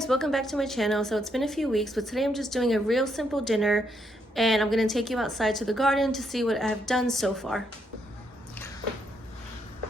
guys, welcome back to my channel. So it's been a few weeks, but today I'm just doing a real simple dinner and I'm going to take you outside to the garden to see what I've done so far.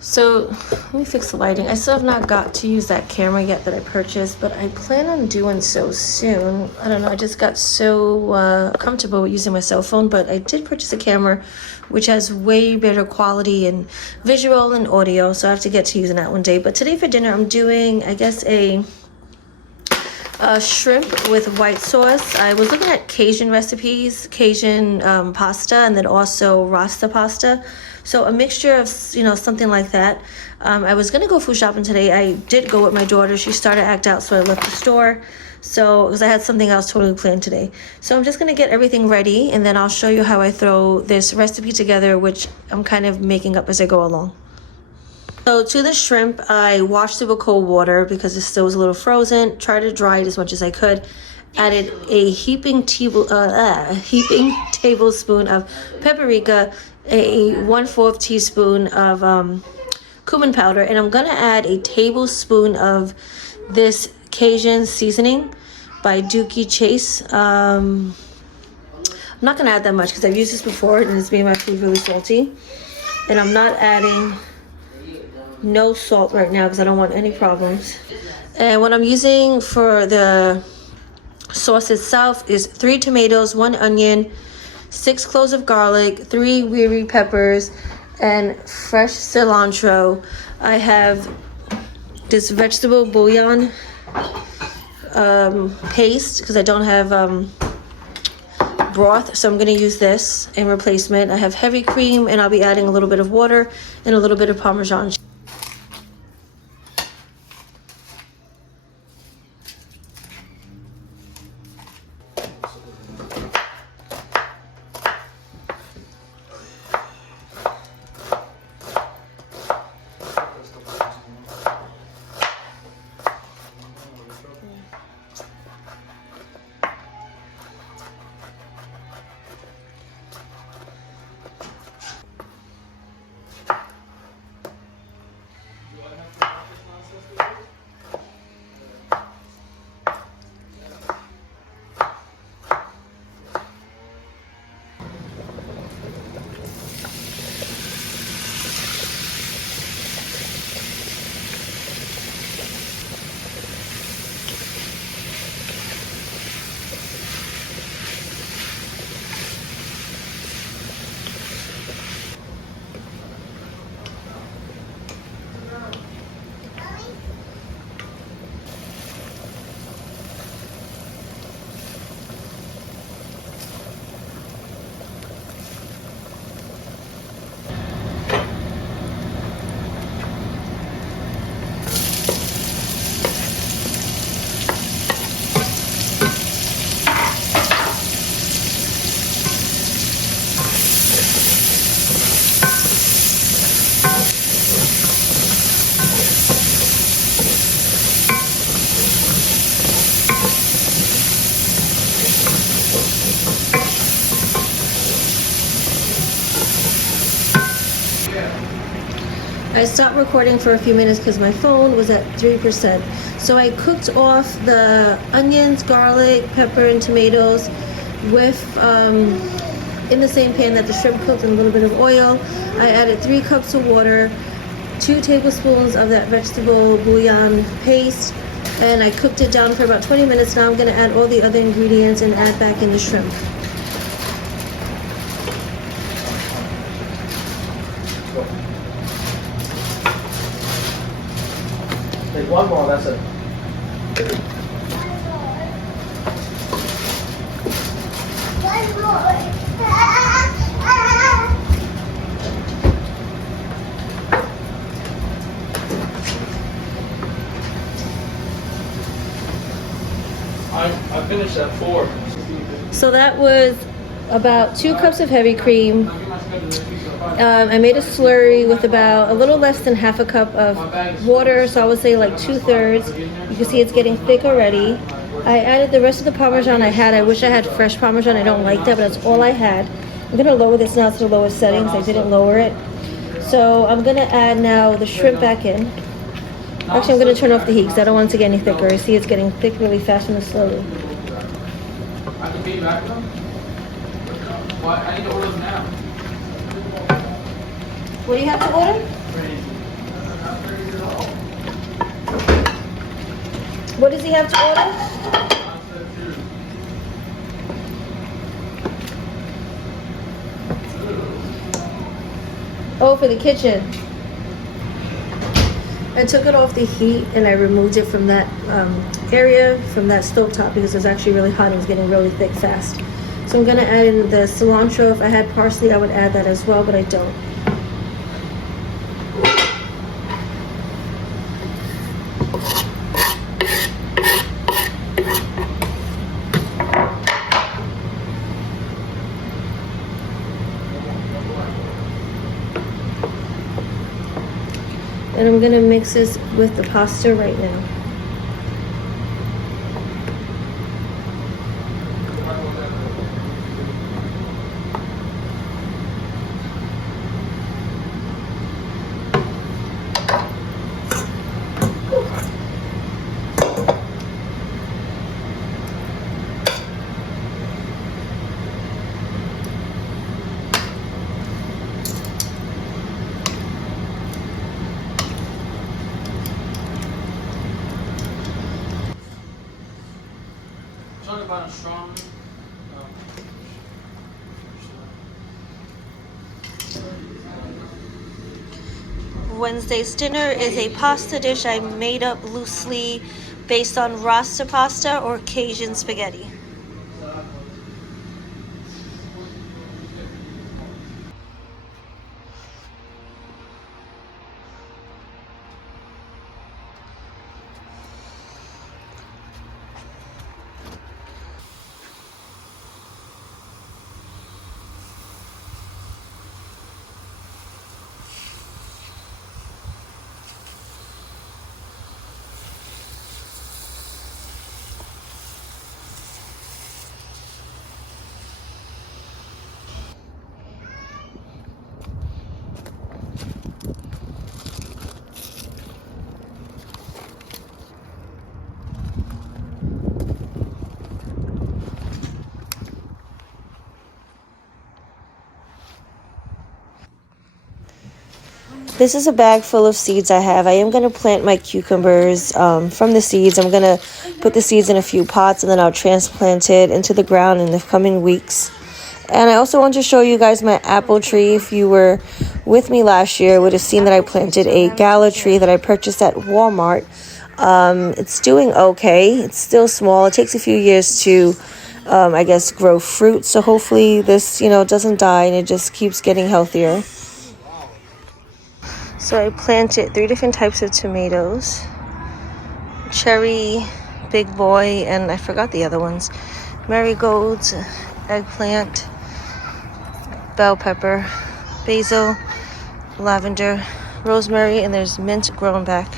So let me fix the lighting. I still have not got to use that camera yet that I purchased, but I plan on doing so soon. I don't know, I just got so comfortable with using my cell phone, but I did purchase a camera which has way better quality and visual and audio, so I have to get to using that one day. But today for dinner I'm doing, I guess, a shrimp with white sauce. I was looking at Cajun recipes, Cajun pasta, and then also Rasta pasta. So a mixture of, something like that. I was gonna go food shopping today. I did go with my daughter. She started to act out, so I left the store. So, because I had something else totally planned today. So I'm just gonna get everything ready, and then I'll show you how I throw this recipe together, which I'm kind of making up as I go along. So to the shrimp, I washed it with cold water because it still was a little frozen. Tried to dry it as much as I could. Added a heaping tablespoon of paprika, a 1/4 teaspoon of cumin powder, and I'm gonna add a tablespoon of this Cajun seasoning by Dookie Chase. I'm not gonna add that much because I've used this before and it's made my food really salty. And I'm not adding no salt right now because I don't want any problems. And what I'm using for the sauce itself is 3 tomatoes, 1 onion, 6 cloves of garlic, 3 weary peppers, and fresh cilantro. I have this vegetable bouillon paste because I don't have broth, so I'm going to use this in replacement. I have heavy cream, and I'll be adding a little bit of water and a little bit of Parmesan. I stopped recording for a few minutes because my phone was at 3%. So I cooked off the onions, garlic, pepper, and tomatoes with in the same pan that the shrimp cooked, and a little bit of oil. I added 3 cups of water, 2 tablespoons of that vegetable bouillon paste, and I cooked it down for about 20 minutes. Now I'm going to add all the other ingredients and add back in the shrimp. Take one more, that's it. One more. I finished at 4. So that was about 2 cups of heavy cream. I made a slurry with about a little less than half a cup of water, so I would say like 2/3. You can see it's getting thick already. I added the rest of the Parmesan I had. I wish I had fresh Parmesan. I don't like that, but that's all I had. I'm going to lower this now to the lowest settings. I didn't lower it. So I'm going to add now the shrimp back in. Actually, I'm going to turn off the heat because I don't want it to get any thicker. You see it's getting thick really fast and slowly. I can be back though? What? I need to order them now. What do you have to order? What does he have to order? Oh, for the kitchen. I took it off the heat and I removed it from that area, from that stovetop, because it was actually really hot and it was getting really thick fast. So I'm gonna add in the cilantro. If I had parsley, I would add that as well, but I don't. And I'm gonna mix this with the pasta right now. Talk about a strong. Wednesday's dinner is a pasta dish I made up loosely based on rasta pasta or Cajun spaghetti. This is a bag full of seeds I have. I am going to plant my cucumbers from the seeds. I'm going to put the seeds in a few pots and then I'll transplant it into the ground in the coming weeks. And I also want to show you guys my apple tree. If you were with me last year, you would have seen that I planted a gala tree that I purchased at Walmart. It's doing okay. It's still small. It takes a few years to, I guess, grow fruit. So hopefully this, doesn't die and it just keeps getting healthier. So I planted 3 different types of tomatoes. Cherry, big boy, and I forgot the other ones. Marigolds, eggplant, bell pepper, basil, lavender, rosemary, and there's mint growing back.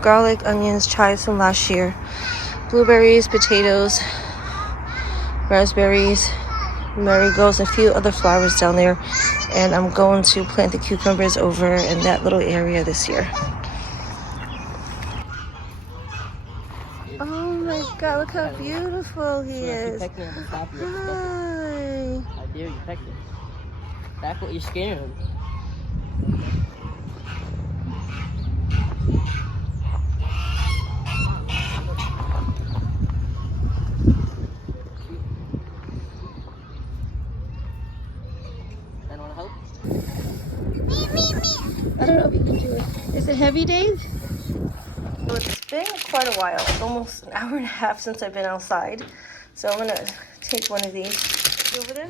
Garlic, onions, chives from last year. Blueberries, potatoes, raspberries, marigolds, and a few other flowers down there. And I'm going to plant the cucumbers over in that little area this year. Oh my God, look how beautiful he is. Hi. Hi. How dare you peck him? That's what you're scaring him. Anyone help? I don't know if you can do it. Is it heavy, Dave? So it's been quite a while, almost an hour and a half since I've been outside. So I'm gonna take one of these. Over there?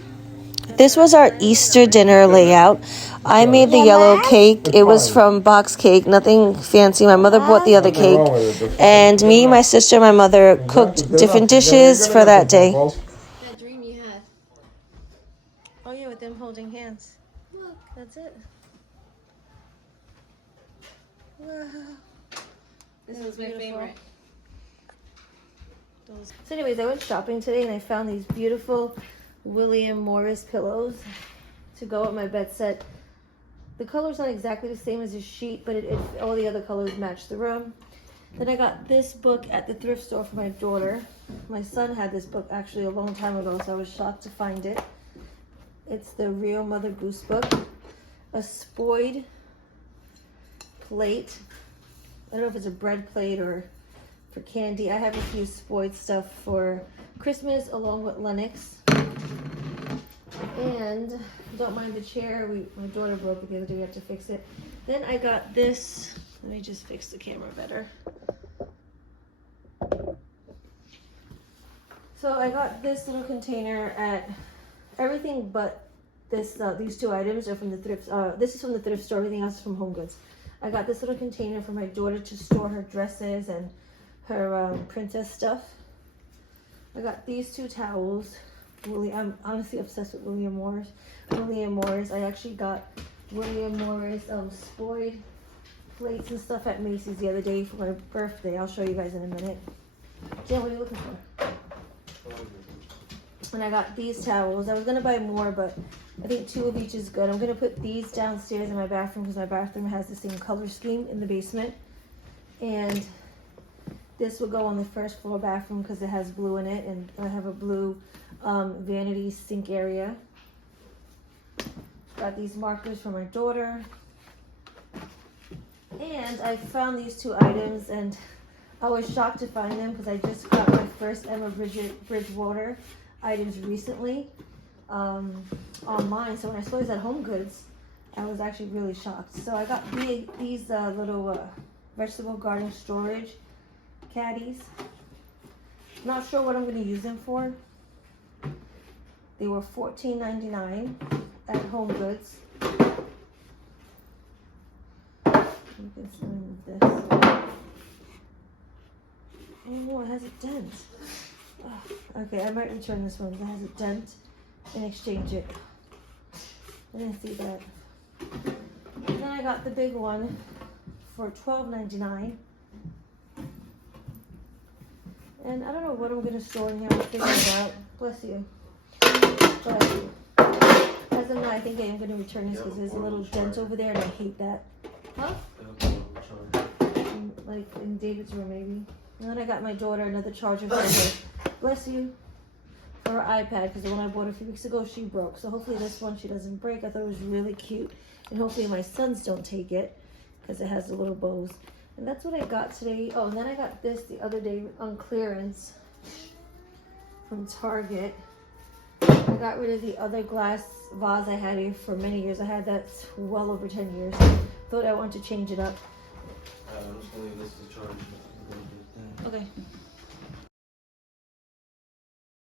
This was our Easter dinner layout. I made the yellow cake. It was from Box Cake, nothing fancy. My mother bought the other cake. And me, my sister, and my mother cooked different dishes for that day. That dream you had. Oh yeah, with them holding hands. Look, that's it. Wow. This was my favorite. So anyways, I went shopping today and I found these beautiful William Morris pillows to go with my bed set. The color's not exactly the same as the sheet, but all the other colors match the room. Then I got this book at the thrift store for my daughter. My son had this book actually a long time ago, so I was shocked to find it. It's the Real Mother Goose book. A spoiled plate. I don't know if it's a bread plate or for candy. I have a few spoiled stuff for Christmas along with Lennox. And don't mind the chair. My daughter broke it the other day. We have to fix it. Then I got this. Let me just fix the camera better. So I got this little container at everything but this. These two items are from the thrift. This is from the thrift store. Everything else is from Home Goods. I got this little container for my daughter to store her dresses and her princess stuff. I got these two towels. I'm honestly obsessed with William Morris. I actually got William Morris spoiled plates and stuff at Macy's the other day for my birthday. I'll show you guys in a minute. Jen, what are you looking for? And I got these towels. I was gonna buy more, but I think 2 of each is good. I'm gonna put these downstairs in my bathroom because my bathroom has the same color scheme in the basement. And this will go on the first floor bathroom because it has blue in it, and I have a blue vanity sink area. Got these markers for my daughter. And I found these two items, and I was shocked to find them because I just got my first ever Bridgewater items recently online. So when I saw these at Home Goods, I was actually really shocked. So I got these little vegetable garden storage caddies. Not sure what I'm going to use them for. They were $14.99 at Home Goods. You can swim with this. Oh no, it has a dent. Oh, okay, I might return this one that has a dent and exchange it. I didn't see that. And then I got the big one for $12.99. And I don't know what I'm going to store in here. I'll figure it out. Bless you. But as of now, I think I am going to return this because there's a little dent over there and I hate that. Huh? Like in David's room, maybe. And then I got my daughter another charger for her. Bless you. For her iPad, because the one I bought a few weeks ago, she broke. So hopefully this one she doesn't break. I thought it was really cute. And hopefully my sons don't take it because it has the little bows. And that's what I got today. Oh, and then I got this the other day on clearance from Target. I got rid of the other glass vase I had here for many years. I had that well over 10 years. Thought I wanted to change it up. I'm just gonna leave this to charge. Okay.